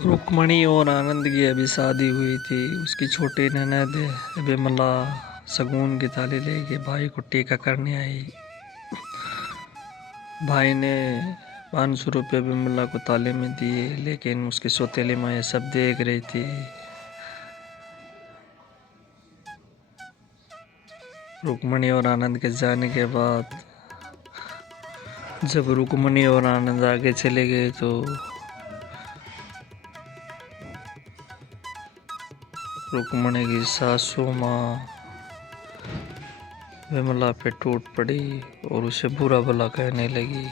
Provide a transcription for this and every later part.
रुक्मणी और आनंद की अभी शादी हुई थी। उसकी छोटी ननद विमला शगुन की थाली लेके भाई को टीका करने आई। भाई ने 500 रुपये विमला को ताले में दिए, लेकिन उसकी सौतेली माँ ये सब देख रही थी। रुक्मणी और आनंद के जाने के बाद जब रुक्मणी और आनंद आगे चले गए तो रुक्मणी की सासू माँ विमला पे टूट पड़ी और उसे बुरा भला कहने लगी।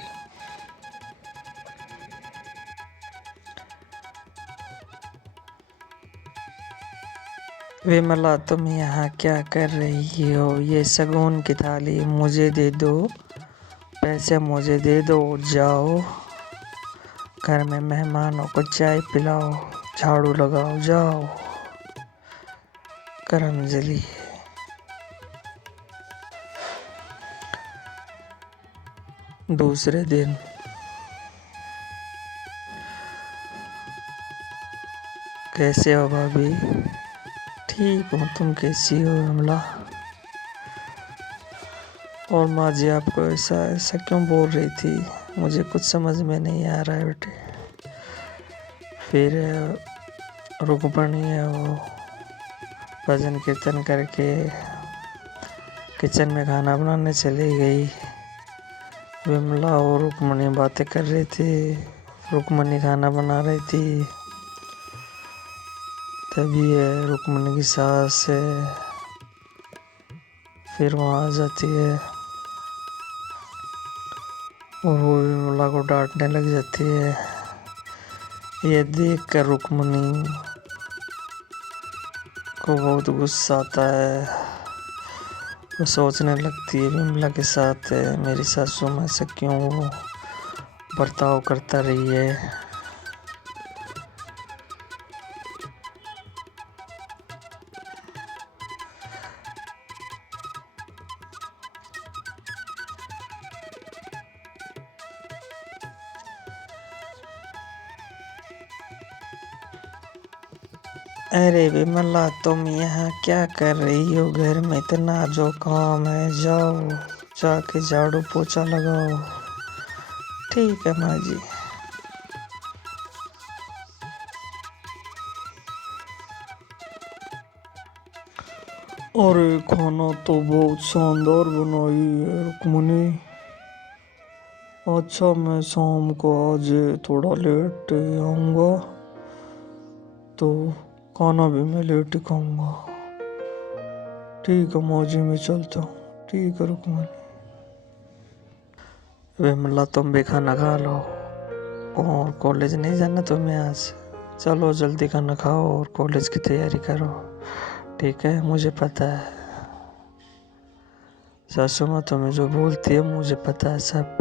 विमला, तुम यहाँ क्या कर रही हो? ये शगुन की थाली मुझे दे दो, पैसे मुझे दे दो और जाओ घर में मेहमानों को चाय पिलाओ, झाड़ू लगाओ, जाओ। करमजली। दूसरे दिन कैसे हो भाभी? ठीक हूँ, तुम कैसी हो विमला? और माँ जी आपको ऐसा ऐसा क्यों बोल रही थी? मुझे कुछ समझ में नहीं आ रहा है बेटे। फिर रुक्मणी है वो भजन कीर्तन करके किचन में खाना बनाने चली गई। विमला और रुक्मणी बातें कर रही थी। रुक्मणी खाना बना रही थी। तभी है रुक्मणी की सास है फिर वहाँ आ जाती है और वो विमला को डांटने लग जाती है। ये देख कर रुक्मणी को बहुत गुस्सा आता है। वो सोचने लगती है विमला के साथ मेरी सासू माँ से क्यों बर्ताव करता रही है। अरे विमला, तुम यहाँ क्या कर रही हो? घर में इतना जो काम है, जाओ जाके झाड़ू पोछा लगाओ। ठीक है माँ जी। अरे खाना तो बहुत शानदार बनाई है रुक्मणी। अच्छा, मैं शाम को आज थोड़ा लेट आऊँगा तो खाना भी मैं लेट ही खाऊँगा। ठीक है माँ जी, मैं चलता हूँ। ठीक है रुक्मणी। विमला, तुम भी खाना खा लो और कॉलेज नहीं जाना तुम्हें आज? चलो जल्दी खाना खाओ और कॉलेज की तैयारी करो। ठीक है, मुझे पता है सासू माँ तुम्हें जो बोलती है, मुझे पता है सब।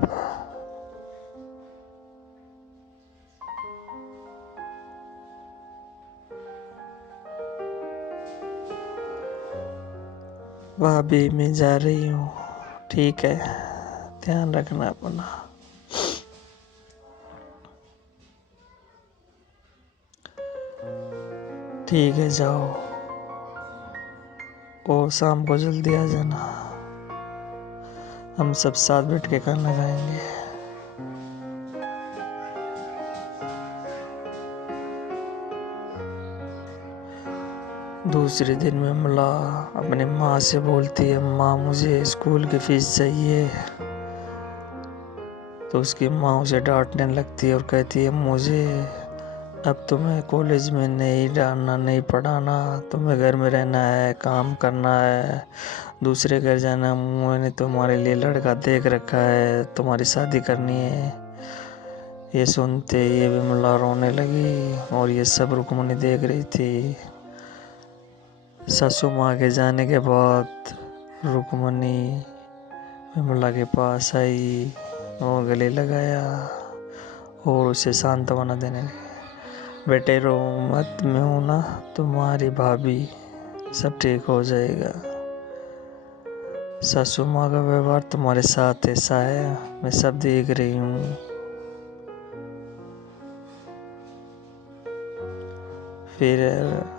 भाभी, मैं जा रही हूँ। ठीक है, ध्यान रखना अपना। ठीक है, जाओ और शाम को जल्दी आ जाना। हम सब साथ बैठ के खाना खाएंगे। दूसरे दिन विमला अपनी माँ से बोलती है, माँ मुझे स्कूल की फीस चाहिए। तो उसकी माँ उसे डांटने लगती है और कहती है, मुझे अब तुम्हें कॉलेज में नहीं डालना, नहीं पढ़ाना। तुम्हें घर में रहना है, काम करना है, दूसरे घर जाना। मैंने तुम्हारे लिए लड़का देख रखा है, तुम्हारी शादी करनी है। ये सुनते ये विमला रोने लगी और ये सब रुक्मणी देख रही थी। सासू माँ के जाने के बाद रुक्मणी विमला के पास आई और गले लगाया और उसे सांत्वना देने लगी। बेटे रो मत, मैं हूं ना तुम्हारी भाभी, सब ठीक हो जाएगा। सासू माँ का व्यवहार तुम्हारे साथ ऐसा है, मैं सब देख रही हूँ। फिर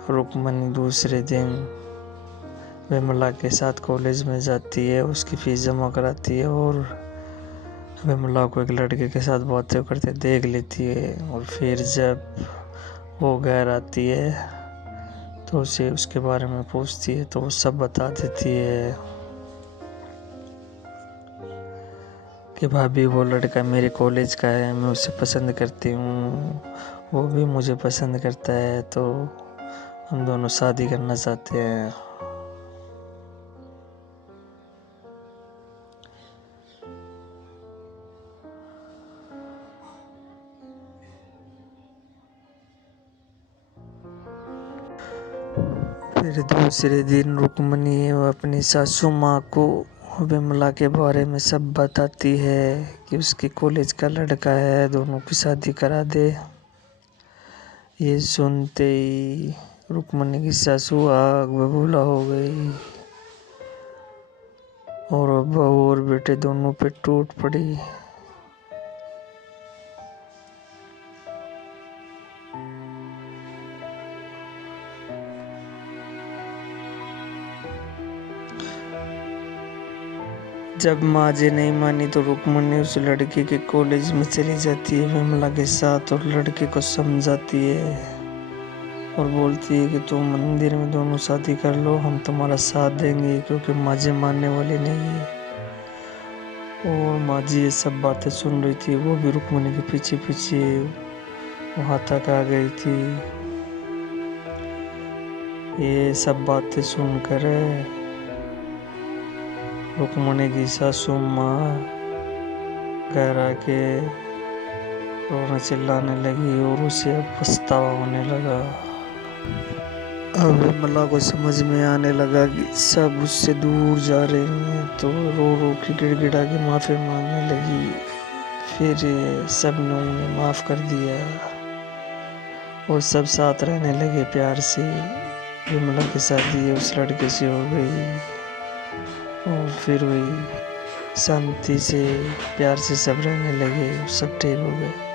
रुक्मणी दूसरे दिन विमला के साथ कॉलेज में जाती है, उसकी फीस जमा कराती है और विमला को एक लड़के के साथ बातें करते देख लेती है। और फिर जब वो घर आती है तो उसे उसके बारे में पूछती है तो वो सब बता देती है कि भाभी वो लड़का मेरे कॉलेज का है, मैं उसे पसंद करती हूँ, वो भी मुझे पसंद करता है, तो हम दोनों शादी करना चाहते हैं। फिर दूसरे दिन रुक्मणी अपनी सासू माँ को विमला के बारे में सब बताती है कि उसके कॉलेज का लड़का है, दोनों की शादी करा दे। ये सुनते ही रुक्मणी की सासू आग बबूला हो गई और बहू और बेटे दोनों पे टूट पड़ी। जब माँ नहीं मानी तो रुक्मणी उस लड़के के कॉलेज में चली जाती है विमला के साथ और लड़के को समझाती है और बोलती है कि तुम मंदिर में दोनों शादी कर लो, हम तुम्हारा साथ देंगे, क्योंकि माँ मानने वाली नहीं है। और माँ जी ये सब बातें सुन रही थी, वो भी रुक्मणी के पीछे पीछे वहाँ तक आ गई थी। ये सब बातें सुनकर रुक्मणी की सासू माँ घर आके रोना चिल्लाने लगी और उसे अब पछतावा होने लगा। अब विमला को समझ में आने लगा कि सब उससे दूर जा रहे हैं, तो रो रो के गिड़गिड़ा के माफ़ी मांगने लगी। फिर सब ने उन्हें माफ़ कर दिया और सब साथ रहने लगे प्यार से। विमला की शादी उस लड़के से हो गई और फिर वही शांति से प्यार से सब रहने लगे, सब ठीक हो गए।